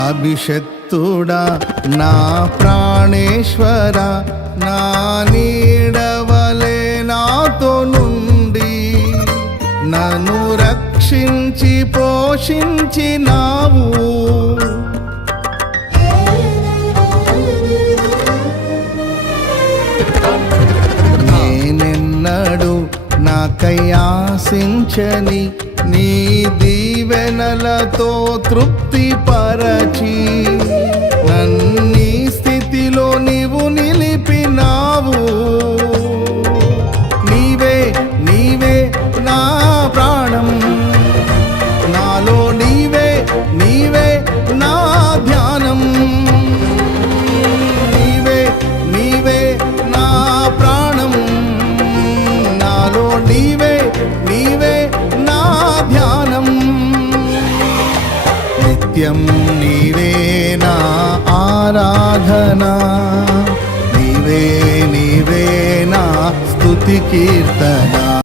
అభిషక్తుడా నా ప్రాణేశ్వర, నా నీడవలే నాతో నుండి నన్ను రక్షించి పోషించినావు. నేనెన్నడు నాకై ఆశించని నీ దీవెనలతో తృప్తి పరచి నన్నీ స్థితిలో నీవు నిలిపినావు. నీవే నీవే నా ప్రాణం, నాలో నీవే నీవే నా ధ్యానం. నీవే నీవే నా ప్రాణం, నాలో నీవే నీవే నా ధ్యానం. నిత్యం నీవే నా ఆరాధన, నీవే నీవే నా స్తుతి కీర్తన.